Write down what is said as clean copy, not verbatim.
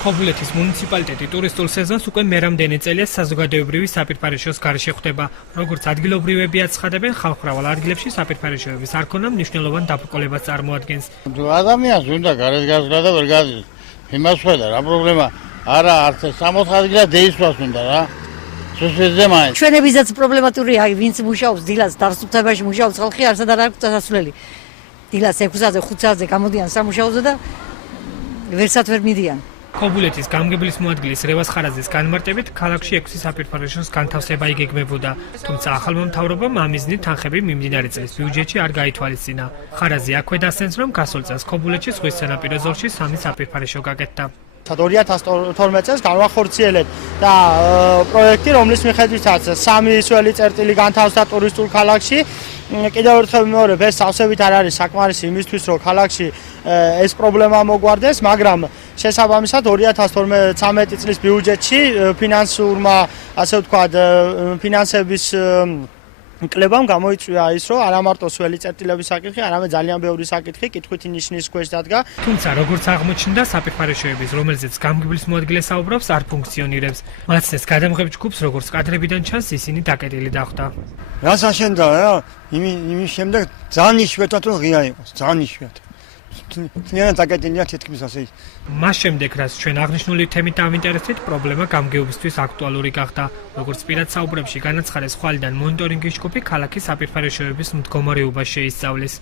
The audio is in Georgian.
ქობულეთის მუნიციპალიტეტი ტურისტულ სეზონს უკვე მერამდენი წელია საზოგადოებრივი საპირფარეშოს გარეშე ხვდება. Როგორც ადგილობრივები აცხადებენ, ხალხმრავალ ადგილებში საპირფარეშოების არქონა მნიშვნელოვან დაბრკოლებას წარმოადგენს. ადამიანს უნდა გარეთ გასვლა და ვერ გადის. იმას ხედა რა პრობლემა არა არც 60 ადგილა დეისვას უნდა რა. სუსვეზე მაინც. ჩვენებისაც პრობლემატურია, ვინც მუშაობს დილას დასუფთავებაში მუშაობს ხალხი არსად არ აქვს დასასვლელი. დილას 6-ზე 5-ზე გამოდიან სამუშაოზე და ვერსად ვერ მიდიან. ქობულეთის გამგებლის მოადგილის რევას ხარაძის განმარტებით, ქალაქში 6 საპირფარეშოს განთავსება იგეგმებოდა, თუმცა ახალმა მთავრობამ ამ მიზნით თანხები მიმდინარე წლის ბიუჯეტში არ გაითვალისწინა. ხარაზი აქვე დასცენს, რომ გასულ წელს ქობულეთში ზღვის სანაპირო ზოლში 3 საპირფარეშო გაკეთდა. 2012 წელს განვახორციელეთ და პროექტი, რომლის მიხედვითაც 3 სველი წერტილი განთავსდა ტურისტულ ქალაქში. კიდევ ერთხელ ვიმეორებ, ეს სავსებით არ არის საკმარისი იმისთვის, რომ ქალაქში ეს პრობლემა მოგვარდეს, მაგრამ შესაბამისად 2012-13 წლის ბიუჯეტში ფინანსურმა, ასე ვთქვათ, ფინანსების კლებამ გამოიწვია ის, რომ არა მარტო სველი წერტილების საკითხი, არამედ ძალიან ბევრი საკითხი კითხვითი ნიშნის ქვეშ დადგა. თუმცა როგორც აღმოჩნდა, საპირფარეშოების, რომელზეც გამგებლის მოადგილე საუბრობს, არ ფუნქციონირებს. მაცნეს გადამღებ ჯგუფს, როგორც კადრებიდან ჩანს, ისინი დაკეტილი დახვდა. რას აშენდა რა? იმის შემდეგ ძალიან იშვიათად რომ ღია იყოს, ძალიან იშვიათად. თლიანად დაკეტილია თითქმის ასე. მას შემდეგ, რაც ჩვენ აღნიშნული თემით დავინტერესდით, პრობლემა გამგეობისთვის აქტუალური გახდა. როგორც პირად საუბრებში განაცხადეს, ხვალიდან მონიტორინგის ჯგუფი ქალაქის საპირფარეშოების მდგომარეობას შეისწავლის.